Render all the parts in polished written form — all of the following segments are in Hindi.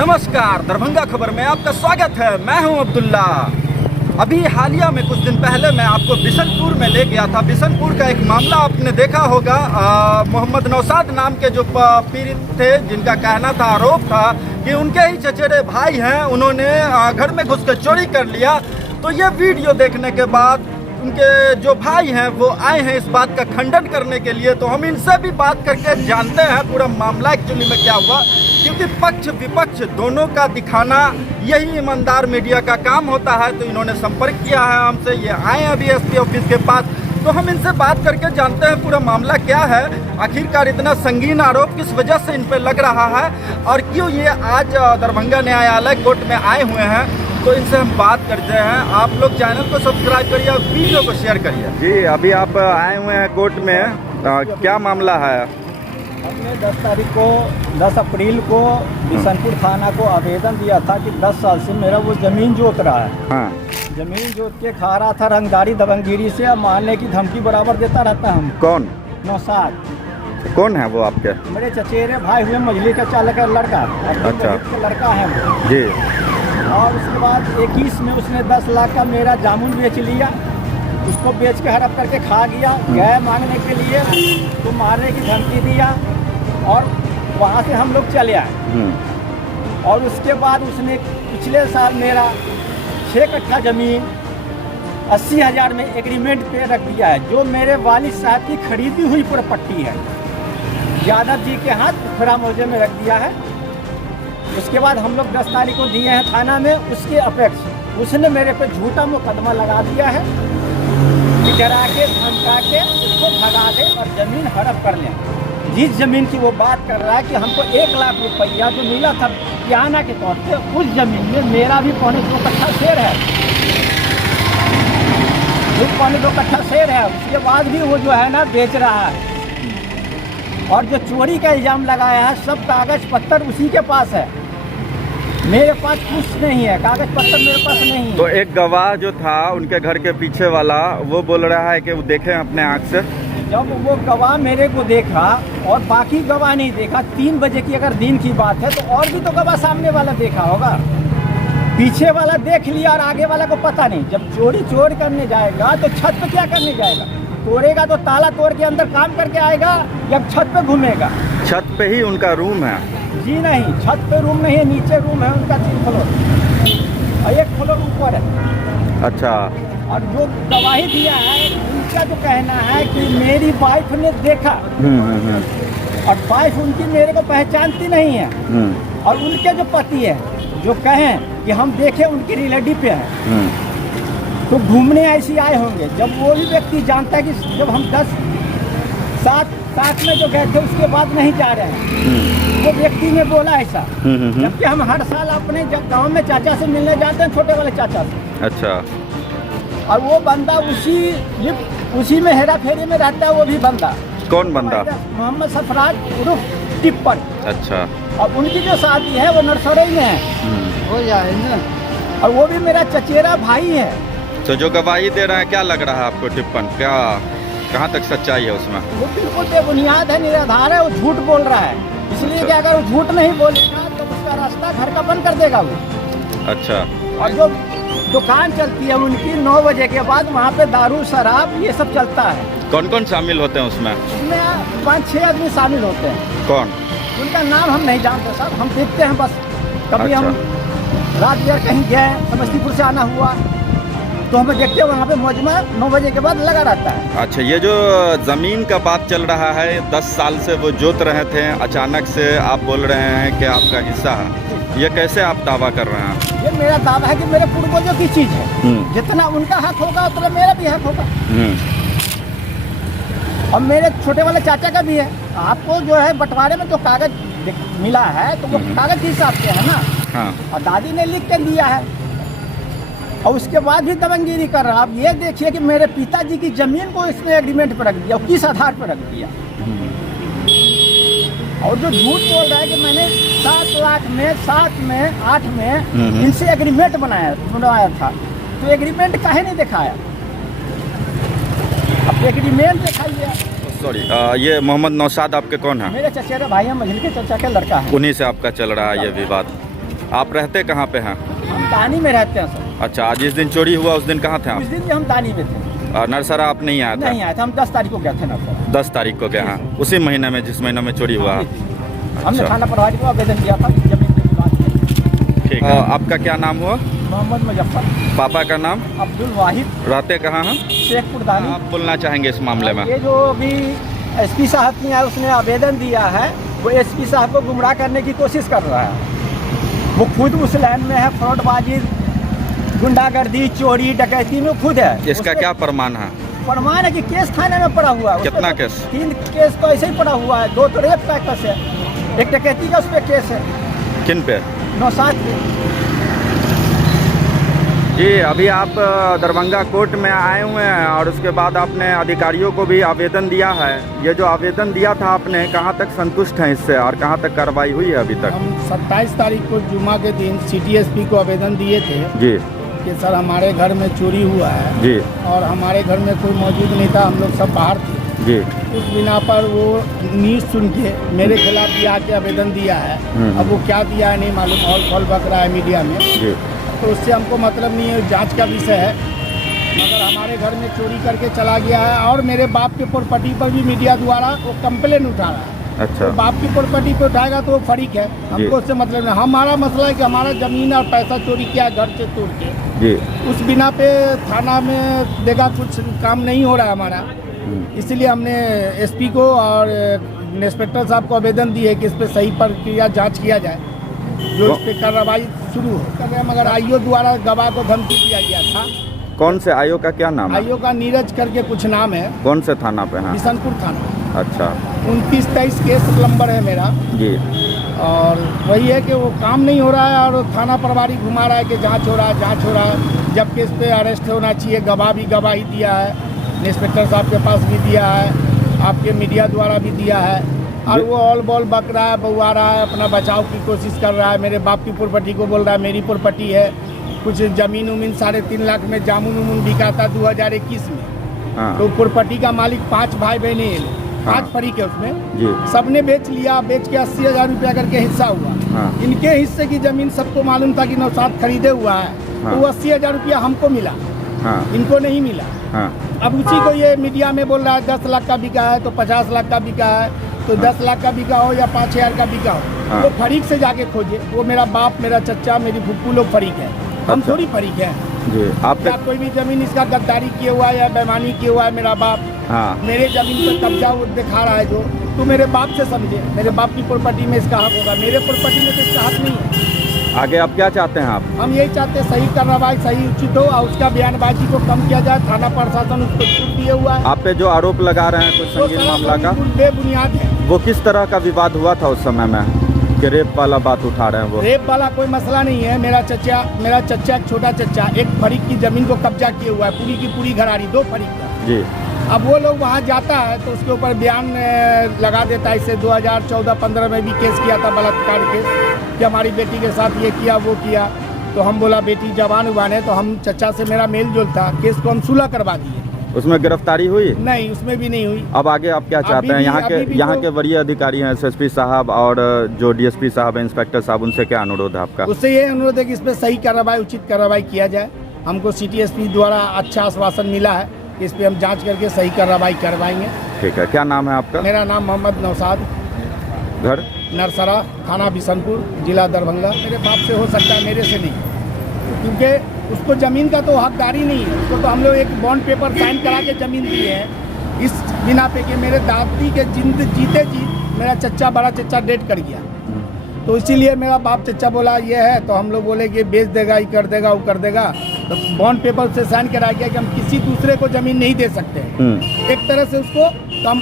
नमस्कार, दरभंगा खबर में आपका स्वागत है। मैं हूं अब्दुल्ला। अभी हालिया में कुछ दिन पहले मैं आपको बिशनपुर में ले गया था। बिशनपुर का एक मामला आपने देखा होगा। मोहम्मद नौशाद नाम के जो पीड़ित थे, जिनका कहना था, आरोप था कि उनके ही चचेरे भाई हैं, उन्होंने घर में घुस कर चोरी कर लिया। तो ये वीडियो देखने के बाद उनके जो भाई हैं वो आए हैं इस बात का खंडन करने के लिए। तो हम इनसे भी बात करके जानते हैं पूरा मामला एक्चुअली में क्या हुआ, क्योंकि पक्ष विपक्ष दोनों का दिखाना यही ईमानदार मीडिया का काम होता है। तो इन्होंने संपर्क किया है हमसे, ये आए हैं अभी एसपी ऑफिस के पास। तो हम इनसे बात करके जानते हैं पूरा मामला क्या है, आखिरकार इतना संगीन आरोप किस वजह से इन पर लग रहा है और क्यों ये आज दरभंगा न्यायालय कोर्ट में आए हुए हैं। तो इनसे हम बात करते हैं। आप लोग चैनल को सब्सक्राइब करिए और वीडियो को शेयर करिए। जी, अभी आप आए हुए हैं कोर्ट में, क्या मामला है? हमने 10 अप्रैल को बिशनपुर थाना को आवेदन दिया था कि 10 साल से मेरा वो ज़मीन जोत रहा है। हाँ। ज़मीन जोत के खा रहा था, रंगदारी दबंगगिरी से, अब मारने की धमकी बराबर देता रहता है हम। कौन? नौशाद। कौन है वो आपके? मेरे चचेरे भाई हुए, मजली का चालक का लड़का। अच्छा। लड़का है वो। जी। और उसके बाद 21 में उसने 10 लाख का मेरा जामुन बेच लिया, उसको बेच के हड़प करके खा गया। गए मांगने के लिए तो मारने की धमकी दिया और वहाँ से हम लोग चले आए। और उसके बाद उसने पिछले साल मेरा 6 कट्ठा ज़मीन 80,000 में एग्रीमेंट पे रख दिया है, जो मेरे वालिद साहब की खरीदी हुई प्रॉपर्टी है। यादव जी के हाथ खुरा मौजे में रख दिया है। उसके बाद हम लोग 10 तारीख को दिए हैं थाना में। उसके अपेक्ष उसने मेरे पे झूठा मुकदमा लगा दिया है, डरा के धमका के उसको भगा दे और ज़मीन हड़प कर लें। जिस ज़मीन की वो बात कर रहा है कि हमको 1 लाख रुपया जो मिला था बयाना के तौर पे, उस ज़मीन में मेरा भी 2.25 कट्ठा शेर है। 2.25 कट्ठा शेर है। उसके बाद भी वो जो है ना बेच रहा है। और जो चोरी का इल्ज़ाम लगाया है, सब कागज़ पत्तर उसी के पास है, मेरे पास कुछ नहीं है। कागज़ पत्तर मेरे पास नहीं है। तो एक गवाह जो था उनके घर के पीछे वाला, वो बोल रहा है कि वो देखे अपने आँख से। जब वो गवाह मेरे को देखा और बाकी गवाह नहीं देखा, 3 बजे की अगर दिन की बात है, तो और भी तो गवाह सामने वाला देखा होगा। पीछे वाला देख लिया और आगे वाला को पता नहीं। जब चोरी करने जाएगा तो छत पे क्या करने जाएगा? तोड़ेगा तो ताला तोड़ के अंदर काम करके आएगा या छत पे घूमेगा? छत पे ही उनका रूम है? जी नहीं, छत पे रूम नहीं है, नीचे रूम है उनका 3 फ्लोर और 1 फ्लोर ऊपर है। अच्छा। और जो गवाही दिया है, उनका जो कहना है कि मेरी वाइफ ने देखा और वाइफ उनकी मेरे को पहचानती नहीं है। और उनके जो पति है जो कहें कि हम देखें उनकी रिलेटिव पे है, तो घूमने ऐसे आए होंगे। जब वो भी व्यक्ति जानता है कि जब हम 7 में जो गए थे उसके बाद नहीं जा रहे हैं, वो व्यक्ति ने बोला ऐसा। जबकि हम हर साल अपने जब गांव में चाचा से मिलने जाते हैं, छोटे वाले चाचा से। अच्छा। और वो बंदा उसी में हेरा फेरी में रहता है। वो भी बंदा। कौन बंदा? मोहम्मद सफराज उर्फ टिप्पण। अच्छा। और उनकी जो शादी है वो नरसरई में है, हो जाए ना। और वो भी मेरा चचेरा भाई है। तो जो गवाही दे रहा है, क्या लग रहा है आपको टिप्पण? क्या, कहाँ तक सच्चाई है उसमें? वो बिल्कुल बेबुनियाद है, निराधार है। वो झूठ बोल रहा है, इसलिए कि अगर वो झूठ नहीं बोलेगा तो उसका रास्ता घर का बंद कर देगा वो। अच्छा। और जो दुकान चलती है उनकी 9 बजे के बाद, वहाँ पे दारू शराब ये सब चलता है। कौन कौन शामिल होते हैं उसमें? उसमें 5-6 आदमी शामिल होते हैं। कौन? उनका नाम हम नहीं जानते साहब, हम देखते हैं बस। कभी अच्छा। हम रात देर कहीं गए, समस्तीपुर से आना हुआ, तो हमें देखते हैं वहाँ पे मौजमा 9 बजे के बाद लगा रहता है। अच्छा, ये जो ज़मीन का बात चल रहा है, 10 साल से वो जोत रहे थे, अचानक से आप बोल रहे हैं कि आपका हिस्सा है, ये कैसे आप दावा कर रहे हैं? ये मेरा दावा है कि मेरे पूर्वजों की चीज़ है। जितना उनका हक होगा उतना मेरा भी हक होगा। और मेरे छोटे वाले चाचा का भी है। आपको जो है बंटवारे में जो कागज मिला है, तो वो कागज के हिसाब से है ना। हाँ। और दादी ने लिख के दिया है और उसके बाद भी दबंगगिरी कर रहा। आप ये देखिए कि मेरे पिताजी की ज़मीन को इसने एग्रीमेंट पर रख दिया, और किस आधार पर रख दिया। और जो झूठ बोल रहा है कि मैंने 7 लाख में 7 में 8 में इनसे एग्रीमेंट बनवाया था, तो एग्रीमेंट काहे नहीं दिखाया? अब एग्रीमेंट दिखाइए। सॉरी, ये मोहम्मद नौशाद आपके कौन है? मेरे चचेरे भाई हैं, मजली के चाचा के लड़का है। उन्हीं से आपका चल रहा है ये विवाद? आप रहते कहाँ पे हैं? हम तानी में रहते हैं सर। अच्छा, जिस दिन चोरी हुआ उस दिन कहाँ थे आप? उस दिन भी हम तानी में थे। और नरसरा आप नहीं आया था? नहीं आए थे, हम 10 तारीख को गए थे नरसरा। 10 तारीख को गए हैं, उसी महीने में जिस महीने में चोरी हुआ। हमने थाना प्रभारी को आवेदन दिया था कि जमीन की बात है। ठीक है। आपका क्या नाम हुआ? मोहम्मद मुजफ्फर। पापा का नाम? अब्दुल वाहिद। रहते कहाँ हैं? शेखपुर दानी। आप बोलना चाहेंगे इस मामले में? ये जो अभी एसपी साहब ने है, उसने आवेदन दिया है, वो एसपी साहब को गुमराह करने की कोशिश कर रहा है। वो खुद उस लाइन में है, फ्रॉडबाजी, गुंडागर्दी, चोरी, डकैती में खुद है। इसका क्या प्रमाण है? प्रमाण है कि केस थाने में पड़ा हुआ है। कितना केस? 3 केस तो ऐसे ही पड़ा हुआ है। 2 तो रेप का केस है, एक डकैती का उस पर केस है। किन पे? नौसाद पे। जी, अभी आप दरभंगा कोर्ट में आए हुए हैं और उसके बाद आपने अधिकारियों को भी आवेदन दिया है। ये जो आवेदन दिया था आपने, कहाँ तक संतुष्ट हैं इससे और कहाँ तक कार्रवाई हुई है अभी तक? हम 27 तारीख को जुमा के दिन CTSP को आवेदन दिए थे जी कि सर हमारे घर में चोरी हुआ है जी और हमारे घर में कोई मौजूद नहीं था, हम लोग सब बाहर थे। जी। उस बिना पर वो न्यूज़ सुन के मेरे खिलाफ भी आके आवेदन दिया है। अब वो क्या दिया है नहीं मालूम, हॉल फॉल बक रहा है मीडिया में, जी। तो उससे हमको मतलब नहीं है, जांच का विषय है। मगर हमारे घर में चोरी करके चला गया है और मेरे बाप के प्रॉपर्टी पर भी मीडिया द्वारा वो कंप्लेन उठा रहा है। अच्छा। तो बाप की प्रॉपर्टी पे उठाएगा तो वो फरीक है, हमको उससे मतलब नहीं। हमारा मसला है कि हमारा ज़मीन और पैसा चोरी किया है घर से तोड़ के, जी। उस बिना पे थाना में देखा कुछ काम नहीं हो रहा है हमारा, इसलिए हमने एसपी को और इंस्पेक्टर साहब को आवेदन दी है कि इस पर सही प्रक्रिया जांच किया जाए, जो इस पर कार्रवाई शुरू हो। मगर आईओ द्वारा गवाह को धमकी दिया गया था। कौन से आईओ का क्या नाम है? आईओ का नीरज करके कुछ नाम है। कौन से थाना पे है? बिशनपुर थाना। अच्छा। 29-23 केस नंबर है मेरा जी। और वही है कि वो काम नहीं हो रहा है और थाना प्रभारी घुमा रहा है कि जांच हो रहा है, जांच हो रहा है, जबकि इस पर अरेस्ट होना चाहिए। गवाह भी गवाही दिया है, इंस्पेक्टर साहब के पास भी दिया है, आपके मीडिया द्वारा भी दिया है, और वो ऑल बॉल बक रहा है, बउआ रहा है, अपना बचाव की कोशिश कर रहा है। मेरे बाप की प्रॉपर्टी को बोल रहा है मेरी प्रॉपर्टी है। कुछ ज़मीन उमीन 3.5 लाख में जामुन उमुन बिका था 2021 में। हाँ। तो प्रॉपर्टी का मालिक 5 भाई बहने हैं, 5 फरीक है उसमें। जी। सबने बेच लिया, बेच के 80,000 रुपया करके हिस्सा हुआ। हाँ। इनके हिस्से की ज़मीन सबको मालूम था कि नौसाद खरीदे हुआ है। हाँ। तो 80,000 रुपया हमको मिला, हाँ। इनको नहीं मिला। हाँ। अब उसी को ये मीडिया में बोल रहा है 10 लाख का बिका है तो 50 लाख का बिका है, तो 10 लाख का बिका हो या 5,000 का बिका हो। हाँ। वो फरीक से जाके खोजे। वो मेरा बाप, मेरा चचा, मेरी फुप्पू लोग फरीक है, हम अच्छा। थोड़ी फरीक हैं। जी। आप या कोई भी जमीन इसका गद्दारी किया हुआ है या बेईमानी किया हुआ है मेरा बाप, हाँ। मेरे जमीन पर कब्जा वो दिखा रहा है जो, तो मेरे बाप से समझे, मेरे बाप की प्रॉपर्टी में इसका हक होगा, मेरे प्रॉपर्टी में तो इसका हक नहीं है। आगे आप क्या चाहते हैं आप? हम यही चाहते हैं सही कार्रवाई सही उचित हो और उसका बयानबाजी को कम किया जाए। थाना प्रशासन उसको छूट दिए हुआ है। आप पे जो आरोप लगा रहे हैं कुछ वो संगीन सारा मामला का, बिल्कुल बेबुनियाद है। वो किस तरह का विवाद हुआ था उस समय में कि रेप वाला बात उठा रहे हैं वो? रेप वाला कोई मसला नहीं है। मेरा चचा एक छोटा चचा एक फरीक की जमीन को कब्जा किए हुआ है, पूरी की पूरी घरारी 2 फरीक का। जी। अब वो लोग वहाँ जाता है तो उसके ऊपर बयान लगा देता है। इससे 2014-15 में भी केस किया था, बलात्कार केस, कि हमारी बेटी के साथ ये किया वो किया। तो हम बोला बेटी जवान हुआन है, तो हम चचा से मेरा मेल जोल था, केस को हम सुलह करवा दिए। उसमें गिरफ्तारी हुई? नहीं, उसमें भी नहीं हुई। अब आगे आप क्या चाहते हैं? यहाँ के वरीय अधिकारी हैं SSP साहब और जो DSP साहब हैं, इंस्पेक्टर साहब, उनसे क्या अनुरोध है आपका? उससे ये अनुरोध है कि इस पर सही कार्रवाई, उचित कार्रवाई किया जाए। हमको CTSP द्वारा अच्छा आश्वासन मिला है कि इस पर हम जांच करके सही कार्रवाई करवाएंगे। ठीक है। क्या नाम है आपका? मेरा नाम मोहम्मद नौसाद, घर नरसरा, थाना बिशनपुर, जिला दरभंगा। मेरे बाप से हो सकता है, मेरे से नहीं, क्योंकि उसको ज़मीन का तो हकदारी नहीं है। उसको तो हम लोग एक बॉन्ड पेपर साइन करा के ज़मीन दिए हैं, इस बिना पे कि मेरे दादी के जीते जी मेरा चचा, बड़ा चचा डेट कर गया। तो इसीलिए मेरा बाप चचा बोला ये है, तो हम लोग बोले कि बेच देगा, ये कर देगा, वो कर देगा। तो बॉन्ड पेपर से साइन करा गया कि हम किसी दूसरे को ज़मीन नहीं दे सकते। एक तरह से उसको कम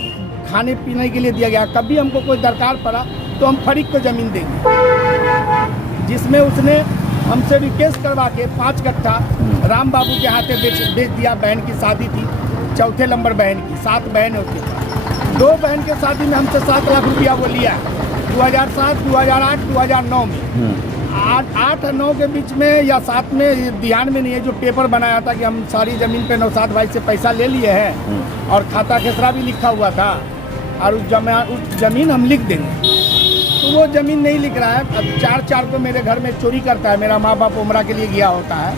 खाने पीने के लिए दिया गया। कभी हमको कोई दरकार पड़ा तो हम फरीक को ज़मीन देंगे, जिसमें उसने हमसे रिक्वेस्ट करवा के 5 कट्ठा राम बाबू के हाथे बेच दिया। बहन की शादी थी, 4थे नंबर बहन की, 7 बहन होती है। 2 बहन के शादी में हमसे 7 लाख रुपया वो लिया 2007, 2008, 2009 में। 8 और 9 के बीच में या 7 में ध्यान में नहीं है, जो पेपर बनाया था कि हम सारी ज़मीन पे नौसाद भाई से पैसा ले लिए हैं और खाता खेसरा भी लिखा हुआ था, और उस ज़मीन हम लिख देंगे। तो वो ज़मीन नहीं लिख रहा है। अब 4-4 को मेरे घर में चोरी करता है। मेरा माँ बाप उमरा के लिए गया होता है,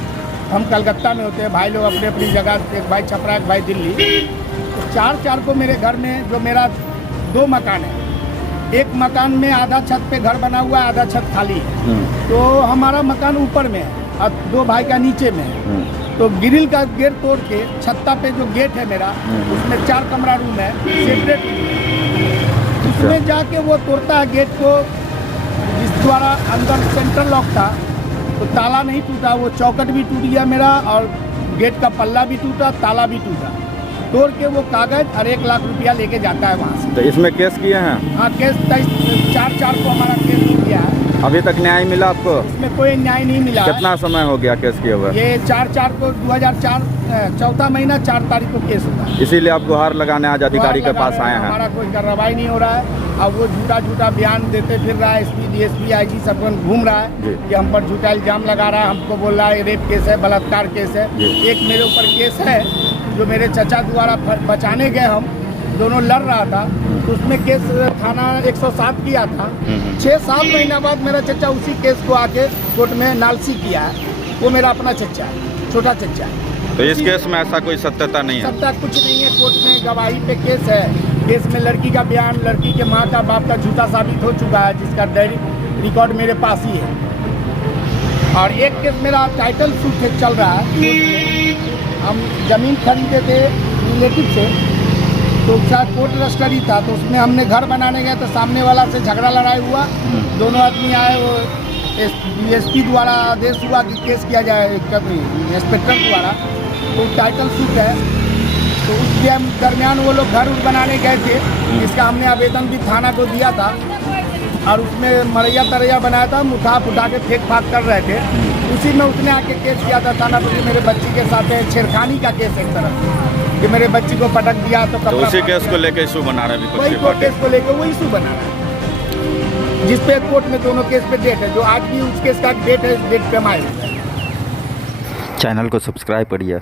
हम कलकत्ता में होते हैं, भाई लोग अपनी अपनी जगह, एक भाई छपरा, एक भाई दिल्ली। तो 4-4 को मेरे घर में, जो मेरा 2 मकान है, एक मकान में आधा छत पे घर बना हुआ है, आधा छत खाली है। तो हमारा मकान ऊपर में है और 2 भाई का नीचे में है। तो ग्रिल का गेट तोड़ के छत्ता पे जो गेट है मेरा, उसमें 4 कमरा रूम है सेपरेट, उसमें जाके वो तोड़ता है गेट को, जिस द्वारा अंदर सेंट्रल लॉक था तो ताला नहीं टूटा, वो चौखट भी टूट गया मेरा और गेट का पल्ला भी टूटा, ताला भी टूटा। तोड़ के वो कागज और 1 लाख रुपया लेके जाता है वहाँ से। तो इसमें केस किए हैं? हाँ, केस 4-4 को हमारा केस हो गया है। अभी तक न्याय मिला आपको? इसमें कोई न्याय नहीं मिला। कितना समय हो गया केस किए हुए? ये 4-4 को 2004 चौथा महीना 4 तारीख को केस हुआ। इसीलिए आप गुहार लगाने आज अधिकारी के पास आए हैं? हमारा कोई कार्रवाई नहीं हो रहा है। अब वो झूठा बयान देते फिर रहा है, एसपी डीएसपी आईजी सब घूम रहा है कि हम पर झूठा इल्जाम लगा रहा है, हमको बोल रहा है रेप केस है, बलात्कार केस है। एक मेरे ऊपर केस है जो मेरे चचा द्वारा बचाने गए, हम दोनों लड़ रहा था, तो उसमें केस थाना 107 किया था। 6-7 महीना बाद मेरा चचा उसी केस को आके कोर्ट में नालसी किया है। वो मेरा अपना चचा है, छोटा चचा है। तो इस केस में ऐसा कोई सत्यता नहीं है? सत्ता कुछ नहीं है। कोर्ट में गवाही पे केस है। केस में लड़की का बयान, लड़की के माँ का बाप का झूठा साबित हो चुका है, जिसका डायरी रिकॉर्ड मेरे पास ही है। और एक केस मेरा टाइटल सूट चल रहा है। हम जमीन खरीदे थे रिलेटिव से, तो शायद कोर्ट रजिस्ट्री था, तो उसमें हमने घर बनाने गए तो सामने वाला से झगड़ा लड़ाई हुआ। दोनों आदमी आए, वो एसपी द्वारा आदेश हुआ कि केस किया जाए, इंस्पेक्टर द्वारा, तो टाइटल सूट है। तो उस दरमियान वो लोग घर बनाने गए थे, जिसका हमने आवेदन भी थाना को दिया था, और उसमें मरैया तरैया बनाया था, हम उठा के फेंक फाक कर रहे थे। उसी में उसने आके केस किया था थाना पर कि मेरे बच्ची के साथ छेड़खानी का केस एक तरह कि मेरे बच्ची को पटक दिया। तो उसी केस को लेकर इशू बना रहे हैं? वही केस को लेकर वो इशू बना रहा है, जिस पे कोर्ट में दोनों केस पे डेट है, जो आज भी उस केस का डेट है, डेट पे हमारे। चैनल को सब्सक्राइब करिए।